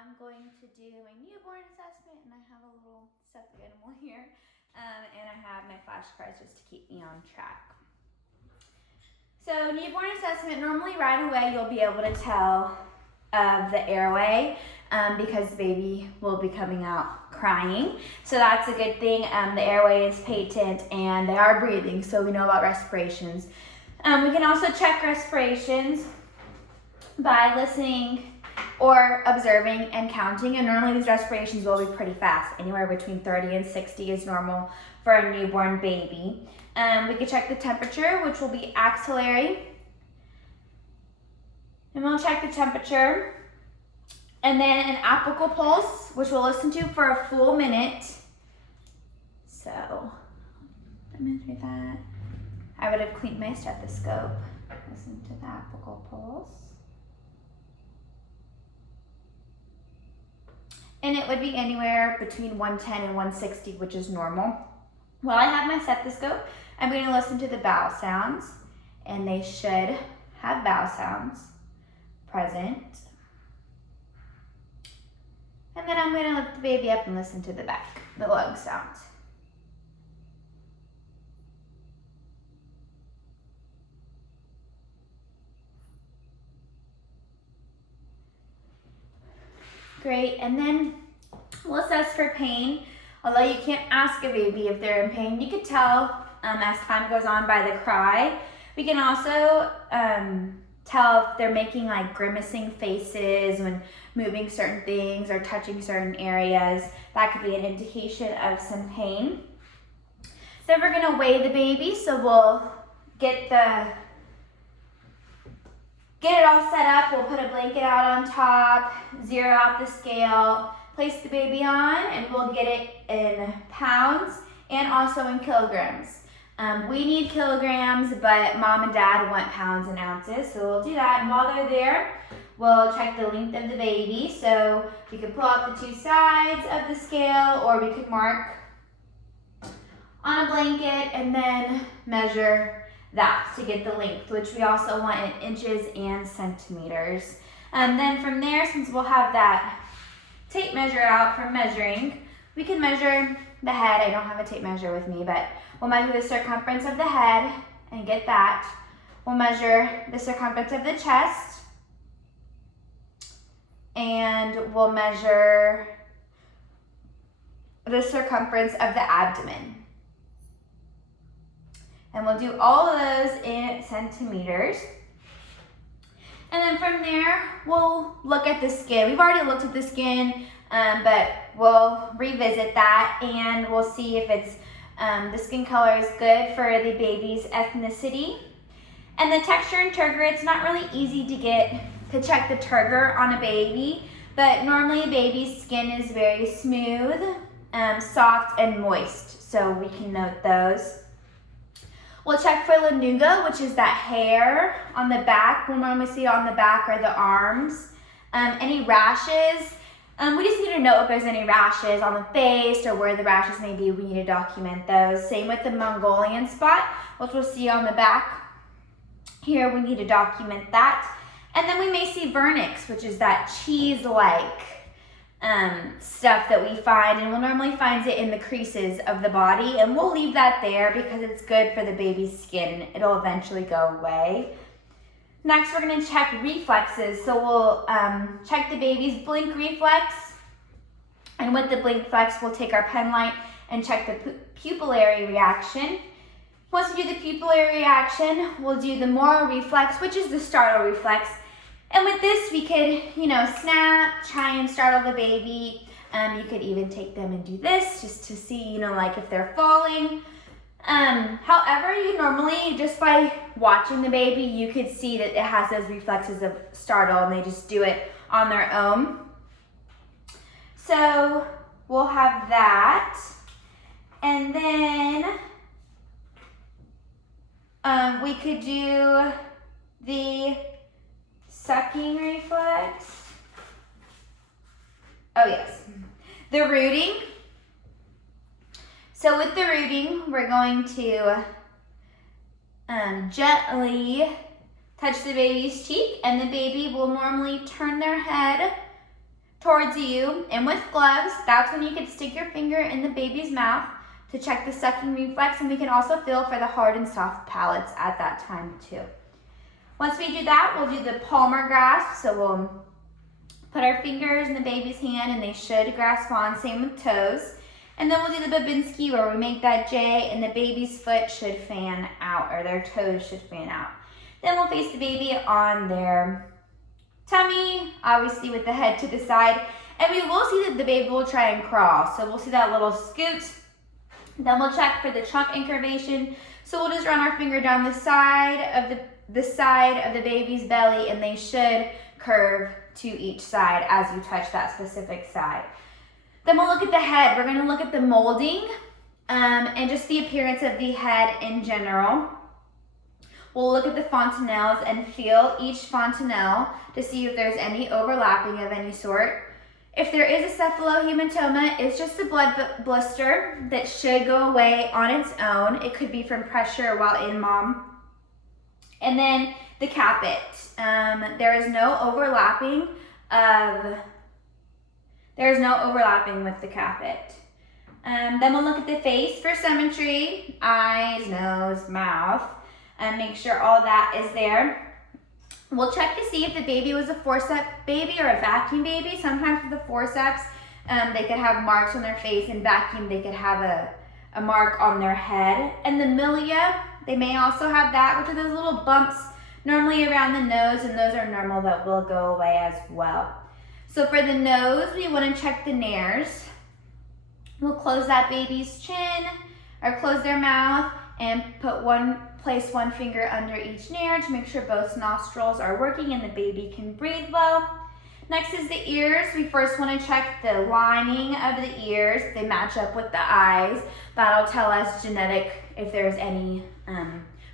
I'm going to do my newborn assessment, and I have a little stuffed animal here, and I have my flashcards just to keep me on track. So newborn assessment, normally right away you'll be able to tell the airway because the baby will be coming out crying. So that's a good thing. The airway is patent and they are breathing, so we know about respirations. We can also check respirations by listening or observing and counting, and normally these respirations will be pretty fast. Anywhere between 30 and 60 is normal for a newborn baby. We can check the temperature, which will be axillary. And we'll check the temperature. And then an apical pulse, which we'll listen to for a full minute. So, let me do that. I would have cleaned my stethoscope. Listen to the apical pulse. And it would be anywhere between 110 and 160, which is normal. While I have my stethoscope, I'm going to listen to the bowel sounds, and they should have bowel sounds present. And then I'm going to lift the baby up and listen to the lung sounds. Great, and then we'll assess for pain. Although you can't ask a baby if they're in pain, you could tell as time goes on by the cry. We can also tell if they're making like grimacing faces when moving certain things or touching certain areas. That could be an indication of some pain. Then we're gonna weigh the baby, so we'll get it all set up. We'll put a blanket out on top, zero out the scale, place the baby on, and we'll get it in pounds and also in kilograms. We need kilograms, but mom and dad want pounds and ounces, so we'll do that. And while they're there, we'll check the length of the baby. So we could pull out the two sides of the scale, or we could mark on a blanket and then measure that to get the length, which we also want in inches and centimeters. And then from there, since we'll have that tape measure out for measuring, we can measure the head. I don't have a tape measure with me, but we'll measure the circumference of the head and get that. We'll measure the circumference of the chest, and we'll measure the circumference of the abdomen. And we'll do all of those in centimeters. And then from there, we'll look at the skin. We've already looked at the skin, but we'll revisit that and we'll see if it's the skin color is good for the baby's ethnicity. And the texture and turgor, it's not really easy to check the turgor on a baby, but normally a baby's skin is very smooth, soft, and moist. So we can note those. We'll check for lanuga, which is that hair on the back. We'll normally see it on the back or the arms. Any rashes, we just need to know if there's any rashes on the face or where the rashes may be. We need to document those. Same with the Mongolian spot, which we'll see on the back. Here we need to document that. And then we may see vernix, which is that cheese-like stuff that we find, and we'll normally find it in the creases of the body, and we'll leave that there because it's good for the baby's skin. It'll eventually go away. Next, we're going to check reflexes. So we'll check the baby's blink reflex, and with the blink reflex, we'll take our pen light and check the pupillary reaction. Once we do the pupillary reaction, we'll do the Moro reflex, which is the startle reflex. And with this, we could, snap, try and startle the baby. You could even take them and do this just to see, like if they're falling. However, you normally, just by watching the baby, you could see that it has those reflexes of startle, and they just do it on their own. So we'll have that. And then we could do the sucking reflex. Oh yes, the rooting. So with the rooting, we're going to gently touch the baby's cheek, and the baby will normally turn their head towards you and with gloves. That's when you can stick your finger in the baby's mouth to check the sucking reflex, and we can also feel for the hard and soft palates at that time too. Once we do that, we'll do the palmar grasp. So we'll put our fingers in the baby's hand and they should grasp on, same with toes. And then we'll do the Babinski where we make that J and the baby's foot should fan out, or their toes should fan out. Then we'll face the baby on their tummy, obviously with the head to the side. And we will see that the baby will try and crawl. So we'll see that little scoot. Then we'll check for the trunk incurvation. So we'll just run our finger down the side of the baby's belly, and they should curve to each side as you touch that specific side. Then we'll look at the head. We're gonna look at the molding and just the appearance of the head in general. We'll look at the fontanelles and feel each fontanelle to see if there's any overlapping of any sort. If there is a cephalohematoma, it's just a blood blister that should go away on its own. It could be from pressure while in mom. And then the caput. There is no overlapping with the caput. Then we'll look at the face for symmetry, eyes, nose, mouth, and make sure all that is there. We'll check to see if the baby was a forceps baby or a vacuum baby. Sometimes with the forceps, they could have marks on their face, and vacuum, they could have a mark on their head. And the milia, they may also have that, which are those little bumps normally around the nose, and those are normal, that will go away as well. So for the nose, we want to check the nares. We'll close that baby's chin, or close their mouth, and place one finger under each nair to make sure both nostrils are working and the baby can breathe well. Next is the ears. We first want to check the lining of the ears. They match up with the eyes. That'll tell us genetic, if there's any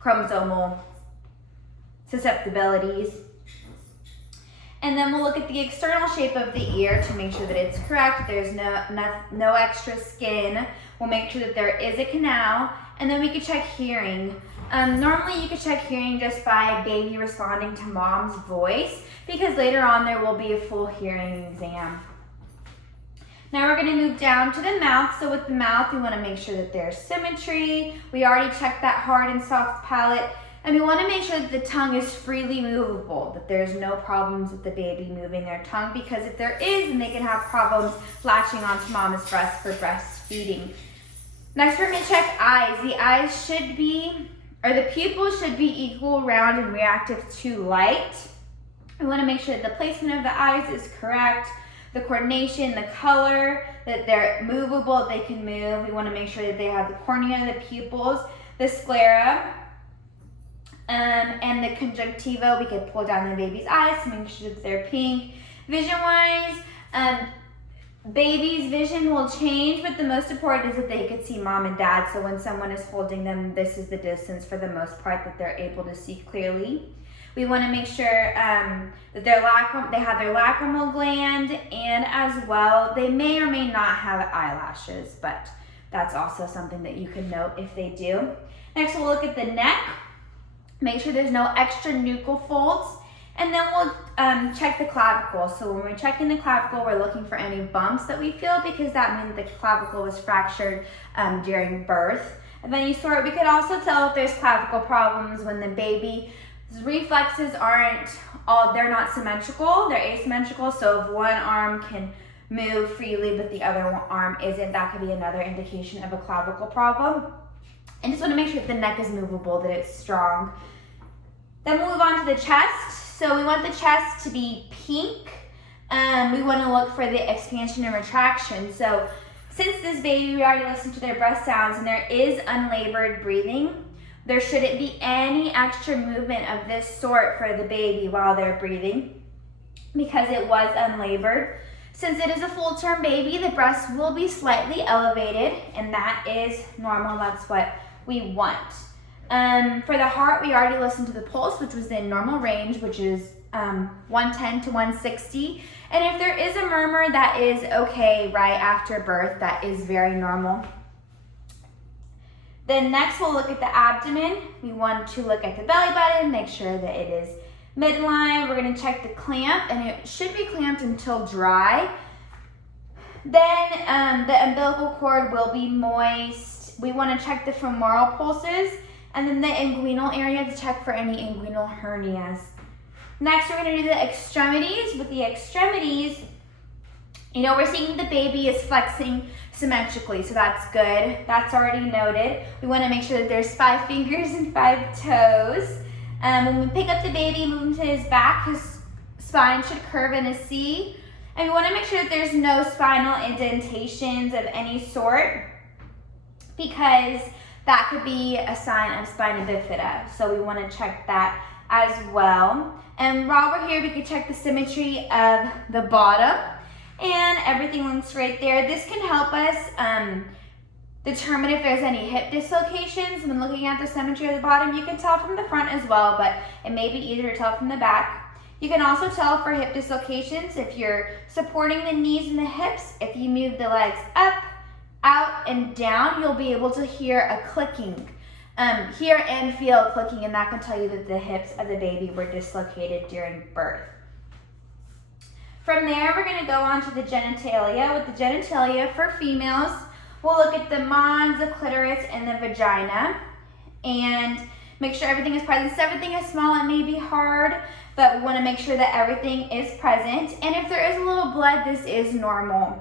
chromosomal susceptibilities. And then we'll look at the external shape of the ear to make sure that it's correct. There's no extra skin. We'll make sure that there is a canal. And then we could check hearing. Normally you could check hearing just by baby responding to mom's voice, because later on there will be a full hearing exam. Now we're gonna move down to the mouth. So with the mouth, we wanna make sure that there's symmetry. We already checked that hard and soft palate. And we wanna make sure that the tongue is freely movable, that there's no problems with the baby moving their tongue, because if there is, then they can have problems latching onto mama's breast for breastfeeding. Next, we're gonna check eyes. The eyes should be, or the pupils should be equal, round, and reactive to light. We wanna make sure that the placement of the eyes is correct, the coordination, the color, that they're movable, they can move. We wanna make sure that they have the cornea, the pupils, the sclera, and the conjunctiva. We could pull down the baby's eyes to make sure that they're pink. Vision-wise, baby's vision will change, but the most important is that they could see mom and dad. So when someone is holding them, this is the distance for the most part that they're able to see clearly. We want to make sure that they have their lacrimal gland, and as well, they may or may not have eyelashes, but that's also something that you can note if they do. Next, we'll look at the neck. Make sure there's no extra nuchal folds. And then we'll check the clavicle. So when we're checking the clavicle, we're looking for any bumps that we feel, because that means the clavicle was fractured during birth. And then we could also tell if there's clavicle problems when the baby's reflexes they're not symmetrical, they're asymmetrical. So if one arm can move freely but the other arm isn't, that could be another indication of a clavicle problem. And just want to make sure that the neck is movable, that it's strong. Then we'll move on to the chest. So we want the chest to be pink. We want to look for the expansion and retraction. So since this baby, we already listened to their breath sounds, and there is unlabored breathing, there shouldn't be any extra movement of this sort for the baby while they're breathing, because it was unlabored. Since it is a full-term baby, the breast will be slightly elevated, and that is normal. That's what we want. For the heart, we already listened to the pulse, which was in normal range, which is 110 to 160. And if there is a murmur, that is okay right after birth. That is very normal. Then next, we'll look at the abdomen. We want to look at the belly button, make sure that it is Midline, we're gonna check the clamp, and it should be clamped until dry. Then the umbilical cord will be moist. We wanna check the femoral pulses, and then the inguinal area to check for any inguinal hernias. Next, we're gonna do the extremities. With the extremities, you know, we're seeing the baby is flexing symmetrically, so that's good. That's already noted. We wanna make sure that there's 5 fingers and 5 toes. When we pick up the baby, move him to his back, his spine should curve in a C. And we wanna make sure that there's no spinal indentations of any sort, because that could be a sign of spina bifida. So we wanna check that as well. And while we're here, we can check the symmetry of the bottom, and everything looks right there. This can help us determine if there's any hip dislocations. When looking at the symmetry of the bottom, you can tell from the front as well, but it may be easier to tell from the back. You can also tell for hip dislocations if you're supporting the knees and the hips. If you move the legs up, out, and down, you'll be able to hear a clicking. Hear and feel a clicking, and that can tell you that the hips of the baby were dislocated during birth. From there, we're gonna go on to the genitalia. With the genitalia for females, we'll look at the mons, the clitoris, and the vagina, and make sure everything is present. So everything is small, it may be hard, but we wanna make sure that everything is present. And if there is a little blood, this is normal.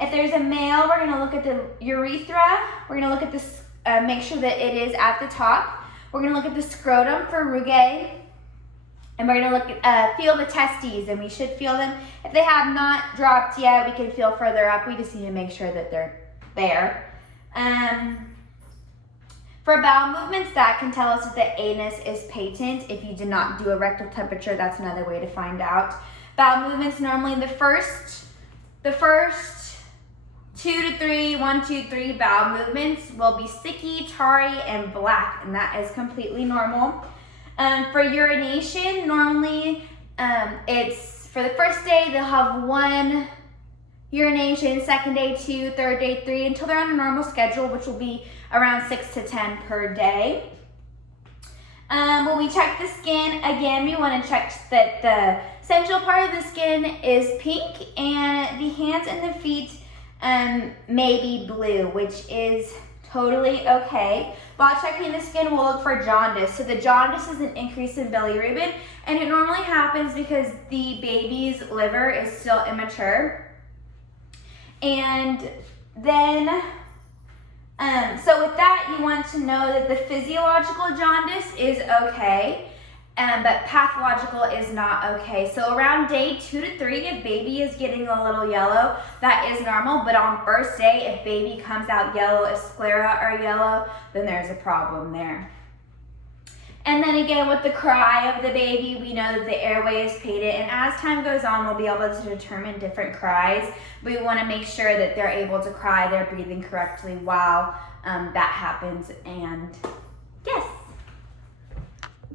If there's a male, we're gonna look at the urethra. We're gonna look at this, make sure that it is at the top. We're gonna look at the scrotum for rugae. And we're gonna look at, feel the testes, and we should feel them. If they have not dropped yet, we can feel further up. We just need to make sure that they're there. For bowel movements, that can tell us that the anus is patent. If you did not do a rectal temperature, that's another way to find out. Bowel movements, normally the first 2 to 3, 1, 2, 3 bowel movements will be sticky, tarry, and black, and that is completely normal. For urination, normally it's for the first day, they'll have 1 urination, second day 2, third day 3, until they're on a normal schedule, which will be around 6 to 10 per day. When we check the skin, again, we want to check that the central part of the skin is pink, and the hands and the feet may be blue, which is totally okay. While checking the skin, we'll look for jaundice. So the jaundice is an increase in bilirubin, and it normally happens because the baby's liver is still immature. And then, so with that, you want to know that the physiological jaundice is okay, but pathological is not okay. So around day 2 to 3, if baby is getting a little yellow, that is normal. But on first day, if baby comes out yellow, if sclera are yellow, then there's a problem there. And then again, with the cry of the baby, we know that the airway is patent. And as time goes on, we'll be able to determine different cries. We want to make sure that they're able to cry, they're breathing correctly while that happens, and